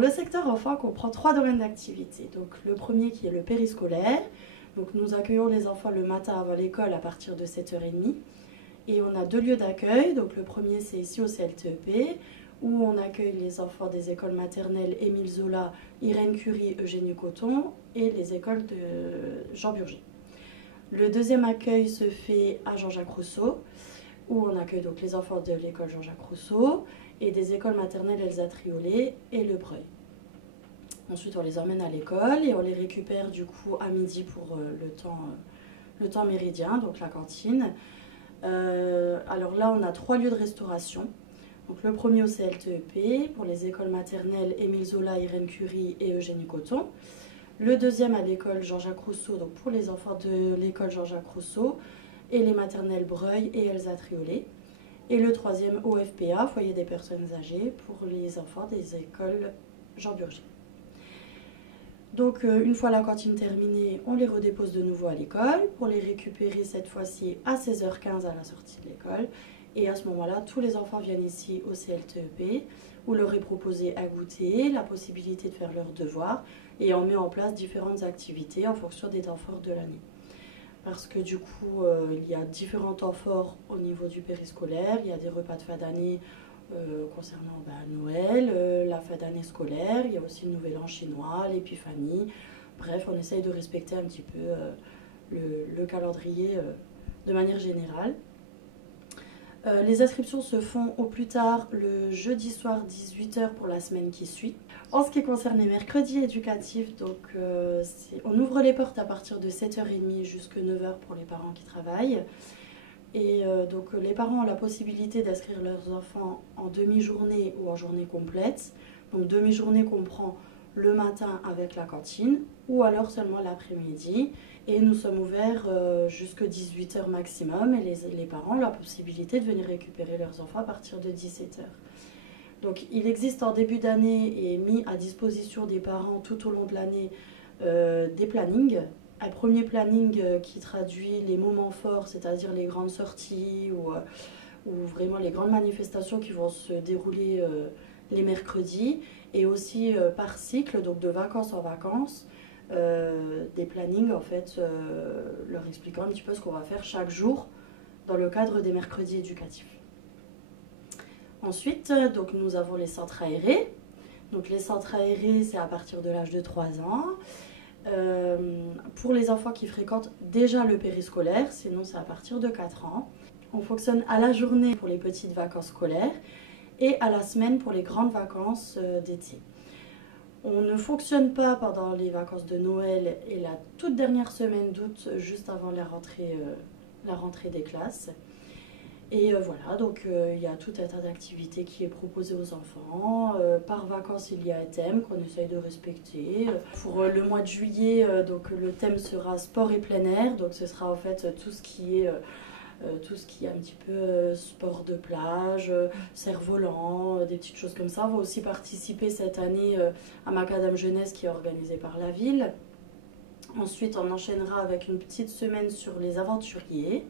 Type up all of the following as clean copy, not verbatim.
Le secteur enfant comprend 3 domaines d'activité. Donc le premier qui est le périscolaire. Donc nous accueillons les enfants le matin avant l'école à partir de 7h30. Et on a 2 lieux d'accueil. Donc le premier c'est ici au CLTEP où on accueille les enfants des écoles maternelles Émile Zola, Irène Curie, Eugénie Cotton et les écoles de Jean Burger. Le deuxième accueil se fait à Jean-Jacques Rousseau où on accueille donc les enfants de l'école Jean-Jacques Rousseau et des écoles maternelles Elsa Triolet et Le Breuil. Ensuite, on les emmène à l'école et on les récupère du coup à midi pour le temps méridien, donc la cantine. Alors là, on a 3 lieux de restauration. Donc le premier au CLTEP pour les écoles maternelles Émile Zola, Irène Curie et Eugénie Cotton. Le deuxième à l'école Jean-Jacques Rousseau, donc pour les enfants de l'école Jean-Jacques Rousseau et les maternelles Breuil et Elsa Triolet. Et le troisième au FPA, foyer des personnes âgées, pour les enfants des écoles Jean Burger. Donc une fois la cantine terminée, on les redépose de nouveau à l'école pour les récupérer cette fois-ci à 16h15 à la sortie de l'école. Et à ce moment-là, tous les enfants viennent ici au CLTEP où leur est proposé à goûter, la possibilité de faire leurs devoirs et on met en place différentes activités en fonction des temps forts de l'année. Parce que du coup, il y a différents temps forts au niveau du périscolaire, il y a des repas de fin d'année concernant Noël, la fin d'année scolaire, il y a aussi le Nouvel An chinois, l'épiphanie. Bref, on essaye de respecter un petit peu le calendrier de manière générale. Les inscriptions se font au plus tard le jeudi soir 18h pour la semaine qui suit. En ce qui concerne les mercredis éducatifs, donc, on ouvre les portes à partir de 7h30 jusqu'à 9h pour les parents qui travaillent. Et donc les parents ont la possibilité d'inscrire leurs enfants en demi-journée ou en journée complète. Donc demi-journée comprend le matin avec la cantine ou alors seulement l'après-midi. Et nous sommes ouverts jusqu'à 18h maximum et les parents ont la possibilité de venir récupérer leurs enfants à partir de 17h. Donc il existe en début d'année et mis à disposition des parents tout au long de l'année des plannings. Un premier planning qui traduit les moments forts, c'est-à-dire les grandes sorties ou vraiment les grandes manifestations qui vont se dérouler les mercredis et aussi par cycle, donc de vacances en vacances, des plannings en fait leur expliquant un petit peu ce qu'on va faire chaque jour dans le cadre des mercredis éducatifs. Ensuite, donc, nous avons les centres aérés. Donc les centres aérés, c'est à partir de l'âge de 3 ans. Pour les enfants qui fréquentent déjà le périscolaire, sinon c'est à partir de 4 ans. On fonctionne à la journée pour les petites vacances scolaires et à la semaine pour les grandes vacances d'été. On ne fonctionne pas pendant les vacances de Noël et la toute dernière semaine d'août, juste avant la rentrée des classes. Et voilà, donc il y a tout un tas d'activités qui est proposé aux enfants. Par vacances, il y a un thème qu'on essaye de respecter. Pour le mois de juillet, donc le thème sera sport et plein air. Donc ce sera en fait tout ce qui est un petit peu sport de plage, cerf-volant, des petites choses comme ça. On va aussi participer cette année à Macadam Jeunesse qui est organisée par la ville. Ensuite, on enchaînera avec une petite semaine sur les aventuriers.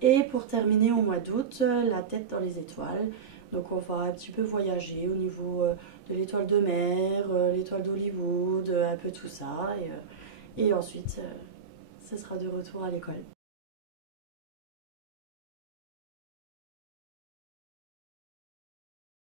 Et pour terminer au mois d'août, la tête dans les étoiles. Donc on va un petit peu voyager au niveau de l'étoile de mer, l'étoile d'Hollywood, un peu tout ça. Et ensuite, ce sera de retour à l'école.